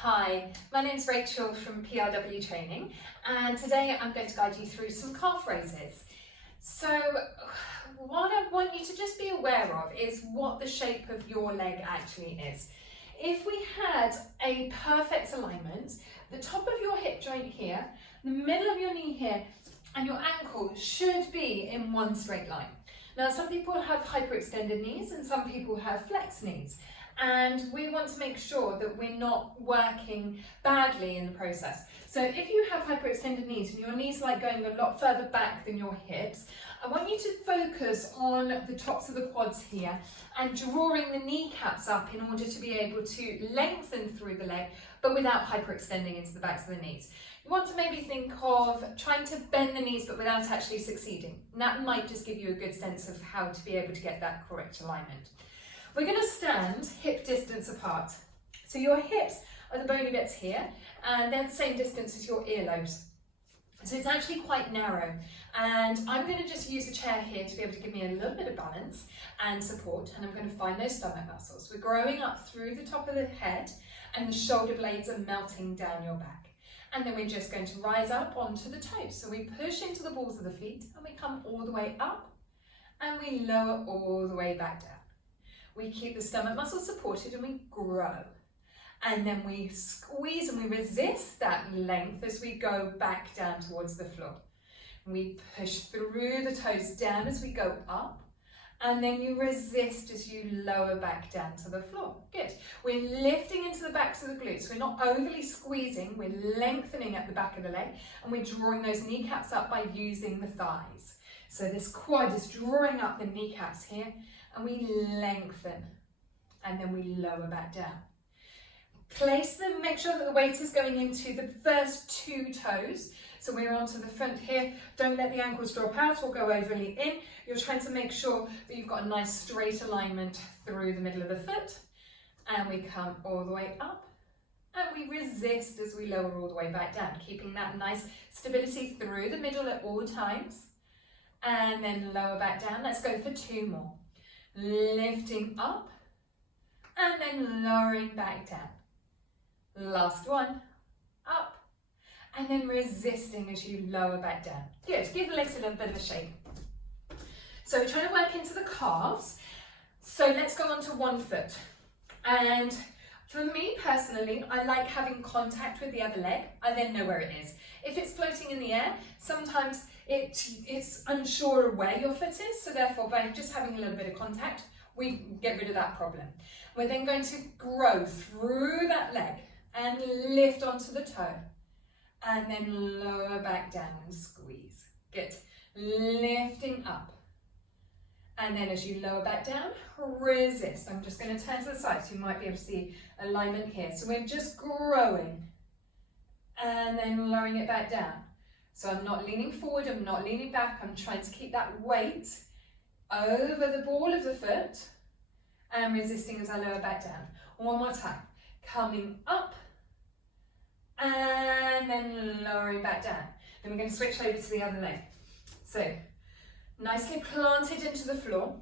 Hi, my name's Rachel from PRW Training, and today I'm going to guide you through some calf raises. So what I want you to just be aware of is what the shape of your leg actually is. If we had a perfect alignment, the top of your hip joint here, the middle of your knee here, and your ankle should be in one straight line. Now, some people have hyperextended knees and some people have flexed knees. And we want to make sure that we're not working badly in the process. So if you have hyperextended knees and your knees like going a lot further back than your hips, I want you to focus on the tops of the quads here and drawing the kneecaps up in order to be able to lengthen through the leg, but without hyperextending into the backs of the knees. You want to maybe think of trying to bend the knees but without actually succeeding. And that might just give you a good sense of how to be able to get that correct alignment. We're going to stand hip distance apart. So your hips are the bony bits here, and they're the same distance as your earlobes. So it's actually quite narrow. And I'm going to just use the chair here to be able to give me a little bit of balance and support. And I'm going to find those stomach muscles. We're growing up through the top of the head, and the shoulder blades are melting down your back. And then we're just going to rise up onto the toes. So we push into the balls of the feet, and we come all the way up, and we lower all the way back down. We keep the stomach muscles supported and we grow. And then we squeeze and we resist that length as we go back down towards the floor. We push through the toes down as we go up. And then you resist as you lower back down to the floor. Good. We're lifting into the backs of the glutes. We're not overly squeezing. We're lengthening at the back of the leg. And we're drawing those kneecaps up by using the thighs. So this quad is drawing up the kneecaps here. And we lengthen, and then we lower back down. Place them, make sure that the weight is going into the first two toes. So we're onto the front here. Don't let the ankles drop out or go overly in. You're trying to make sure that you've got a nice straight alignment through the middle of the foot. And we come all the way up. And we resist as we lower all the way back down, keeping that nice stability through the middle at all times. And then lower back down. Let's go for two more. Lifting up and then lowering back down. Last one, up and then resisting as you lower back down. Good, give the legs a little bit of a shake. So we're trying to work into the calves. So let's go on to one foot. And for me personally, I like having contact with the other leg. I then know where it is. If it's floating in the air, sometimes it's unsure of where your foot is, so therefore by just having a little bit of contact, we get rid of that problem. We're then going to grow through that leg and lift onto the toe and then lower back down and squeeze. Good. Lifting up. And then as you lower back down, resist. I'm just going to turn to the side so you might be able to see alignment here. So we're just growing and then lowering it back down. So I'm not leaning forward, I'm not leaning back, I'm trying to keep that weight over the ball of the foot and resisting as I lower back down. One more time, coming up and then lowering back down. Then we're going to switch over to the other leg. So nicely planted into the floor,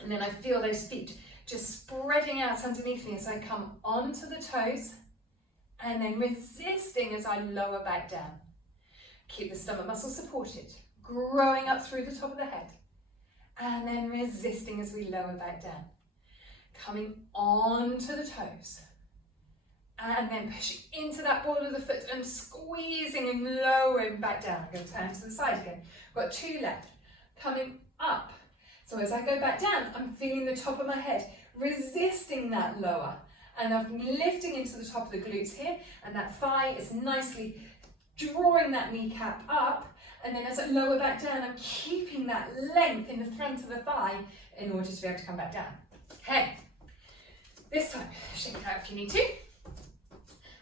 and then I feel those feet just spreading out underneath me as I come onto the toes and then resisting as I lower back down. Keep the stomach muscles supported, growing up through the top of the head, and then resisting as we lower back down. Coming onto the toes, and then pushing into that ball of the foot and squeezing and lowering back down. I'm going to turn to the side again. Got two left. Coming up. So as I go back down, I'm feeling the top of my head, resisting that lower. And I'm lifting into the top of the glutes here, and that thigh is nicely drawing that kneecap up, and then as I lower back down, I'm keeping that length in the front of the thigh in order to be able to come back down. Okay, this time, shake it out if you need to.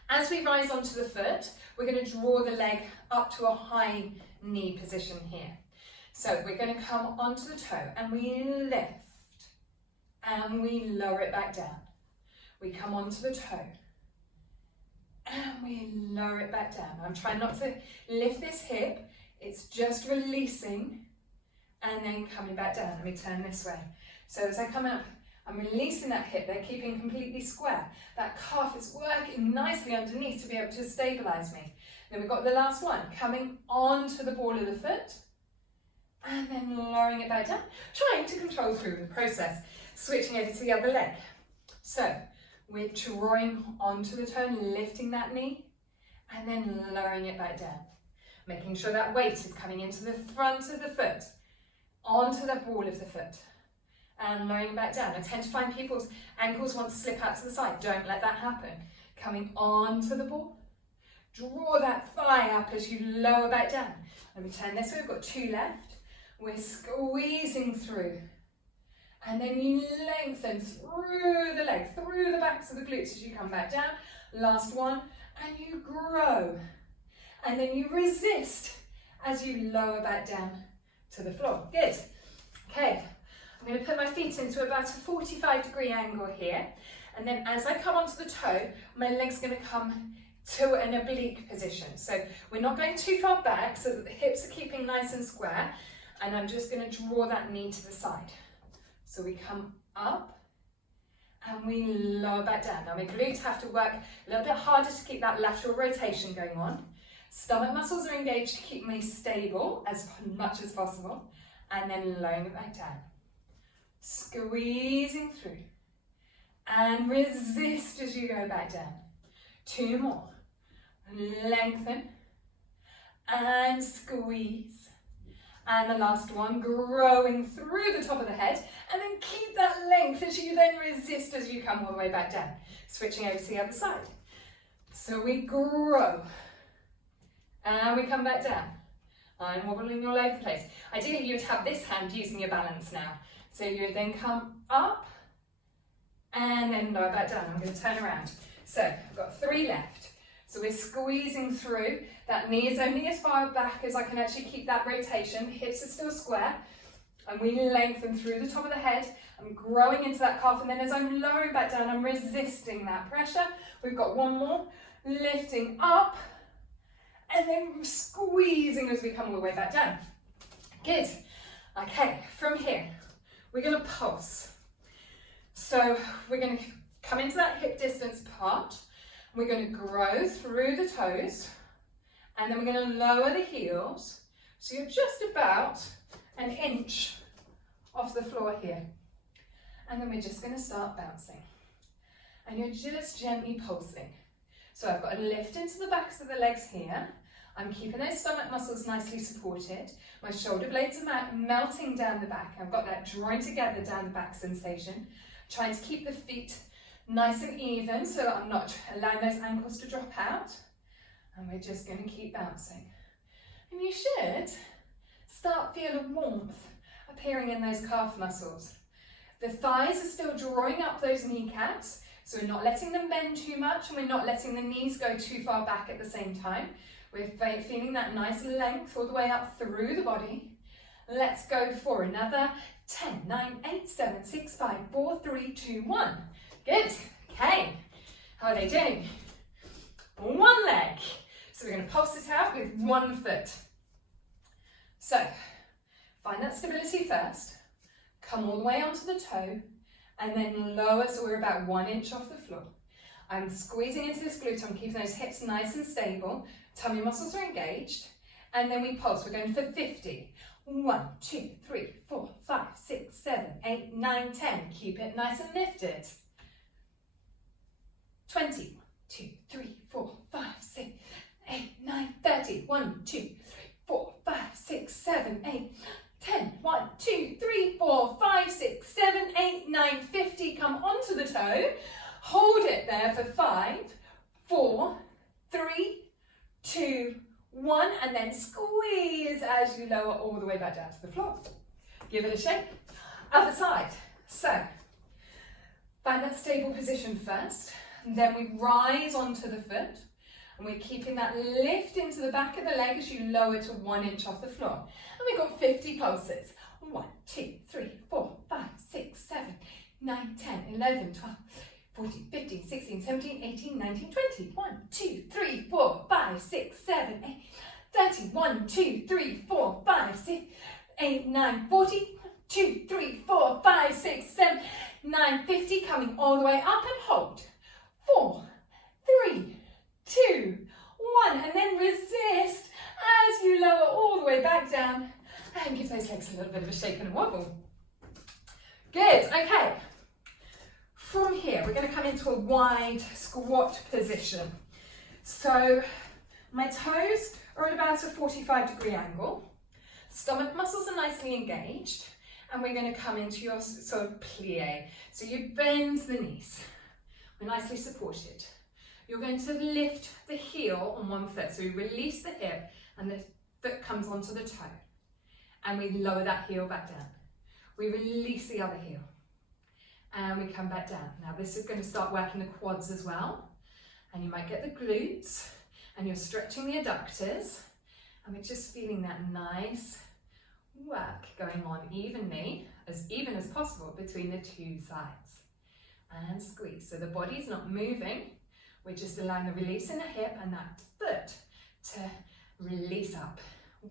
As we rise onto the foot, we're going to draw the leg up to a high knee position here. So we're going to come onto the toe, and we lift, and we lower it back down. We come onto the toe, and we lower it back down. I'm trying not to lift this hip, it's just releasing and then coming back down. Let me turn this way. So as I come up, I'm releasing that hip there, keeping completely square. That calf is working nicely underneath to be able to stabilise me. Then we've got the last one, coming onto the ball of the foot, and then lowering it back down, trying to control through the process, switching over to the other leg. So we're drawing onto the toe and lifting that knee, and then lowering it back down, making sure that weight is coming into the front of the foot, onto the ball of the foot, and lowering it back down. I tend to find people's ankles want to slip out to the side. Don't let that happen. Coming onto the ball, draw that thigh up as you lower back down. Let me turn this way, we've got 2 left. We're squeezing through. And then you lengthen through the leg, through the backs of the glutes as you come back down. Last one, and you grow. And then you resist as you lower back down to the floor. Good. Okay, I'm going to put my feet into about a 45-degree angle here. And then as I come onto the toe, my leg's going to come to an oblique position. So we're not going too far back so that the hips are keeping nice and square. And I'm just going to draw that knee to the side. So we come up and we lower back down. Now my glutes have to work a little bit harder to keep that lateral rotation going on. Stomach muscles are engaged to keep me stable as much as possible. And then lowering it back down. Squeezing through. And resist as you go back down. 2 more. Lengthen. And squeeze. And the last one, growing through the top of the head, and then keep that length as you then resist as you come all the way back down. Switching over to the other side. So we grow, and we come back down. I'm wobbling all over the place. Ideally, you would have this hand using your balance now. So you would then come up, and then lower back down. I'm going to turn around. So I've got 3 left. So we're squeezing through. That knee is only as far back as I can actually keep that rotation. Hips are still square. And we lengthen through the top of the head. I'm growing into that calf. And then as I'm lowering back down, I'm resisting that pressure. We've got 1 more. Lifting up. And then squeezing as we come all the way back down. Good. Okay, from here, we're going to pulse. So we're going to come into that hip distance part. We're going to grow through the toes, and then we're going to lower the heels. So you're just about 1 inch off the floor here. And then we're just going to start bouncing. And you're just gently pulsing. So I've got a lift into the backs of the legs here. I'm keeping those stomach muscles nicely supported. My shoulder blades are melting down the back. I've got that drawing together down the back sensation. Trying to keep the feet nice and even so I'm not allowing those ankles to drop out. And we're just going to keep bouncing. And you should start feeling warmth appearing in those calf muscles. The thighs are still drawing up those kneecaps, so we're not letting them bend too much and we're not letting the knees go too far back at the same time. We're feeling that nice length all the way up through the body. Let's go for another 10, 9, 8, 7, 6, 5, 4, 3, 2, 1. Good. Okay. How are they doing? 1 leg. So we're going to pulse it out with 1 foot. So find that stability first. Come all the way onto the toe and then lower so we're about 1 inch off the floor. I'm squeezing into this glute. I'm keeping those hips nice and stable. Tummy muscles are engaged. And then we pulse. We're going for 50. 1, 2, 3, 4, 5, 6, 7, 8, 9, 10. Keep it nice and lifted. 20. 1, 2, 3, 4, 5, 6, 8, 9, 30. 1, 2, 3, 4, 5, 6, 7, 8, 10. 1, 2, 3, 4, 5, 6, 7, 8, 9, 50. Come onto the toe. Hold it there for 5, 4, 3, 2, 1, and then squeeze as you lower all the way back down to the floor. Give it a shake. Other side. So, find that stable position first. And then we rise onto the foot. And we're keeping that lift into the back of the leg as you lower to 1 inch off the floor. And we've got 50 pulses. 1, 2, 3, 4, 5, 6, 7, 9, 10, 11, 12, 14, 15, 16, 17, 18, 19, 20. 1, 2, 3, 4, 5, 6, 7, 8, 30. 1, 2, 3, 4, 5, 6, 8, 9, 40. 1, 2, 3, 4, 5, 6, 7, 9, 50, coming all the way up and hold. 4, 3, 2, 1, and then resist as you lower all the way back down and give those legs a little bit of a shake and a wobble. Good, okay. From here, we're going to come into a wide squat position. So my toes are at about a 45-degree angle. Stomach muscles are nicely engaged, and we're going to come into your sort of plie. So you bend the knees. We're nicely supported. You're going to lift the heel on one foot. So we release the hip and the foot comes onto the toe. And we lower that heel back down. We release the other heel. And we come back down. Now this is going to start working the quads as well. And you might get the glutes. And you're stretching the adductors. And we're just feeling that nice work going on evenly, as even as possible between the two sides. And squeeze. So the body's not moving. We're just allowing the release in the hip and that foot to release up.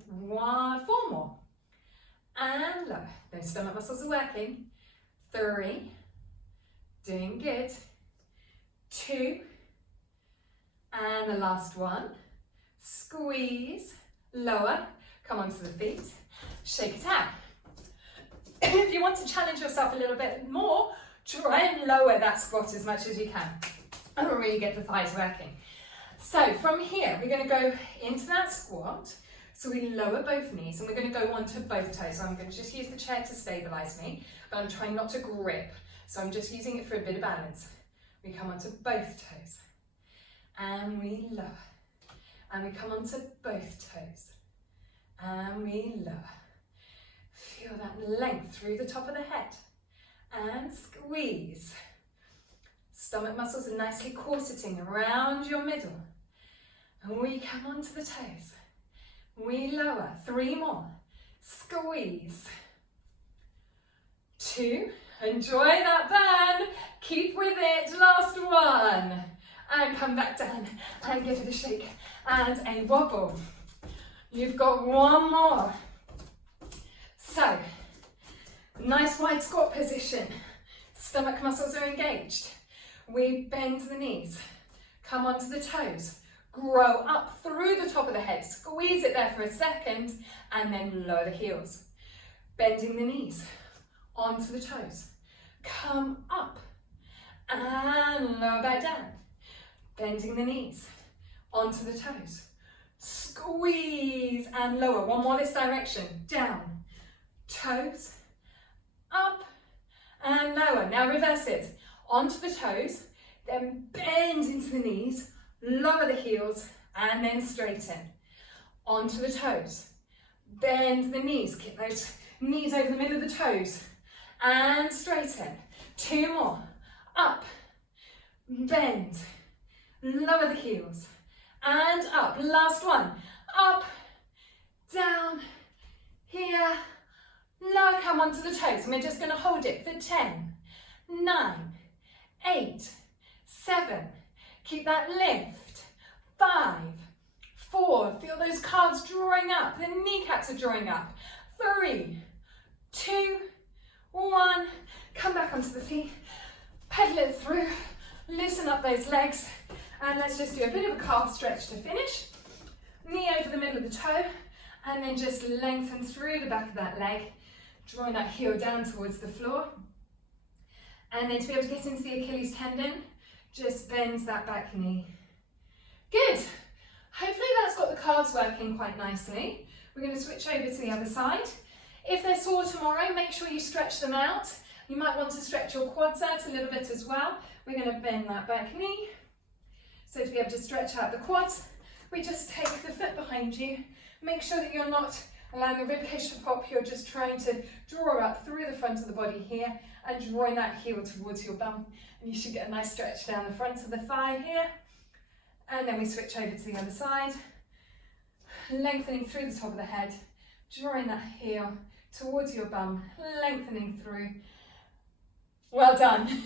1, 4 more. And lower. Those stomach muscles are working. 3. Doing good. 2. And the last one. Squeeze. Lower. Come onto the feet. Shake it out. If you want to challenge yourself a little bit more, try and lower that squat as much as you can. And really get the thighs working. So from here, we're going to go into that squat. So we lower both knees and we're going to go onto both toes. So I'm going to just use the chair to stabilize me, but I'm trying not to grip. So I'm just using it for a bit of balance. We come onto both toes and we lower. And we come onto both toes and we lower. Feel that length through the top of the head and squeeze. Stomach muscles are nicely corseting around your middle. And we come onto the toes. We lower. 3 more. Squeeze. 2. Enjoy that burn. Keep with it. Last one. And come back down and give it a shake and a wobble. You've got 1 more. So, nice wide squat position. Stomach muscles are engaged. We bend the knees, come onto the toes, grow up through the top of the head, squeeze it there for a second, and then lower the heels. Bending the knees, onto the toes, come up, and lower back down. Bending the knees, onto the toes, squeeze and lower. 1 more this direction, down, toes, up, and lower. Now reverse it. Onto the toes, then bend into the knees, lower the heels, and then straighten. Onto the toes, bend the knees, get those knees over the middle of the toes, and straighten. 2 more, up, bend, lower the heels, and up. Last one, up, down, here, lower, come onto the toes, and we're just going to hold it for 10, 9, 8, 7, keep that lift, 5, 4, feel those calves drawing up, the kneecaps are drawing up, 3, 2, 1, come back onto the feet, pedal it through, loosen up those legs, and let's just do a bit of a calf stretch to finish, knee over the middle of the toe, and then just lengthen through the back of that leg, drawing that heel down towards the floor. And then to be able to get into the Achilles tendon, just bend that back knee. Good. Hopefully that's got the calves working quite nicely. We're going to switch over to the other side. If they're sore tomorrow, make sure you stretch them out. You might want to stretch your quads out a little bit as well. We're going to bend that back knee. So to be able to stretch out the quads, we just take the foot behind you. Make sure that you're not allowing the ribcage to pop. You're just trying to draw up through the front of the body here and drawing that heel towards your bum. And you should get a nice stretch down the front of the thigh here. And then we switch over to the other side. Lengthening through the top of the head, drawing that heel towards your bum, lengthening through. Well done.